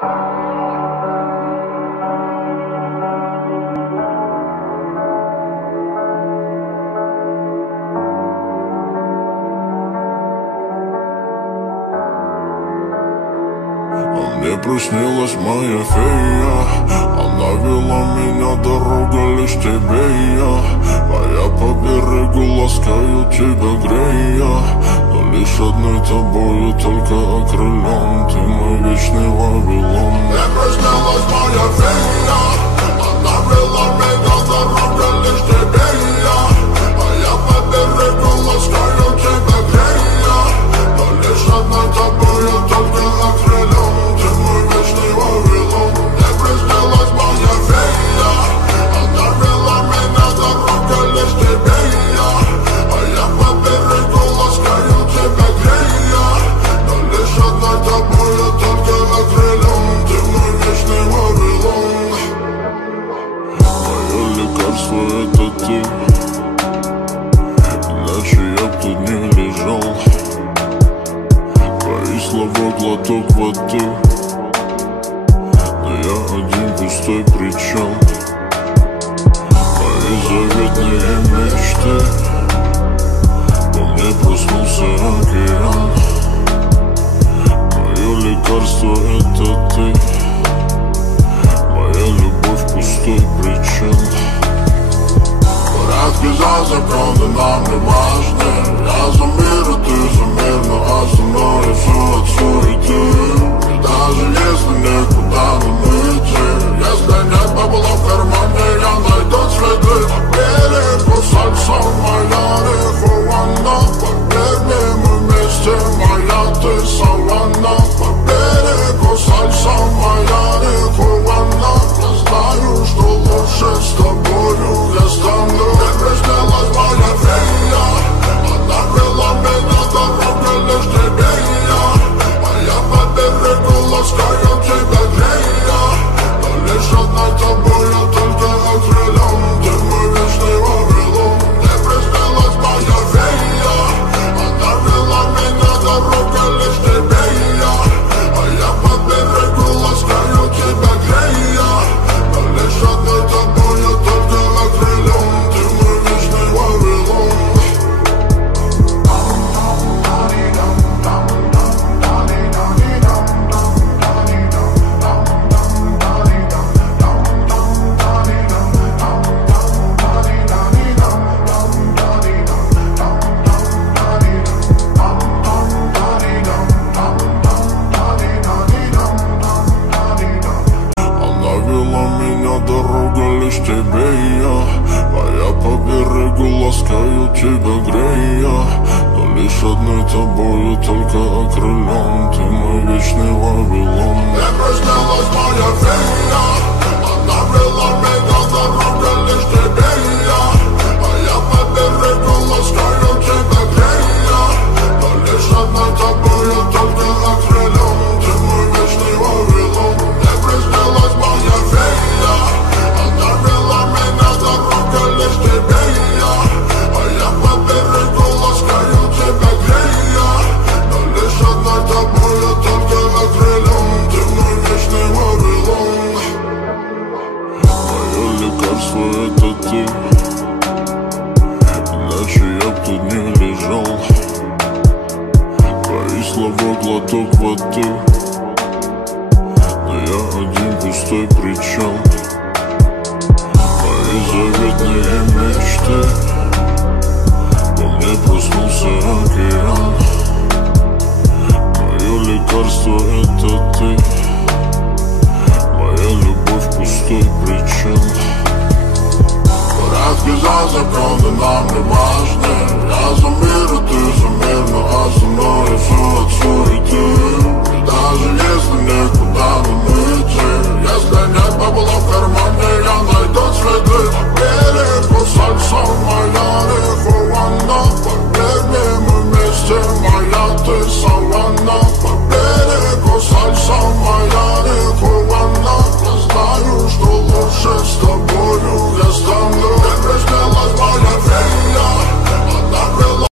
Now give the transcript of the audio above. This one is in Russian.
Мне приснилась моя фея, она вела меня, дорога лишь тебе и я. А я по берегу ласкаю тебя, грея, но лишь одной тобою только окрылен. Ты мой вечный Вавилон. Мне приснилась моя фея, она вела меня, дорога лишь тебе и я. А я по берегу ласкаю тебя, грея, но лишь одной тобою только окрылен. Это ты, иначе я б тут не лежал. Твои слова глоток воды, но я один пустой причал. Мои заветные мечты, во мне проснулся океан. Мое лекарство это ты, моя любовь пустой причал. Порядки за законы нам не важны. Я за мир, и ты за мир, но а со мной все от суеты. И даже если никуда не идти, если нет бабла в кармане, я найду следы. По берегу сальса, моя рихуана. Поверь мне, мы вместе, моя ты саванна. По берегу сальса, моя рихуана. Я знаю, что лучше с тобою я стану. Приснилась моя фея, она вела меня, дорога лишь тебе и я. А я по берегу ласкаю тебя, грея, но лишь одной тобою только окрылен. Ты мой вечный Вавилон. Мне приснилась моя фея, она вела меня, дорога лишь тебе и я. А я по берегу ласкаю тебя, грея, но лишь одной тобою только окрылен. Дорога лишь тебе и я, а я по берегу ласкаю тебя, грея, но лишь одной тобою только окрылен. Ты мой вечный Вавилон. Мне приснилась моя фея, она вела меня, дорога лишь тебе и я. А я по берегу ласкаю тебя, грея, но лишь одной тобою только окрылен. Ты мой вечный Вавилон. Мне приснилась моя фея, она вела меня, дорога лишь тебе и я. А я по берегу ласкаю тебя, грея, но лишь одной тобою только окрылен. Ты мой вечный Вавилон. Мое лекарство это ты, иначе я б тут не лежал. Твои слова глоток воды, но я один пустой причал. Мои заветные мечты, во мне проснулся океан. Мое лекарство это ты, моя любовь пустой причал. Порядки за законы нам не важны. Я за мир, и ты за мир, но а за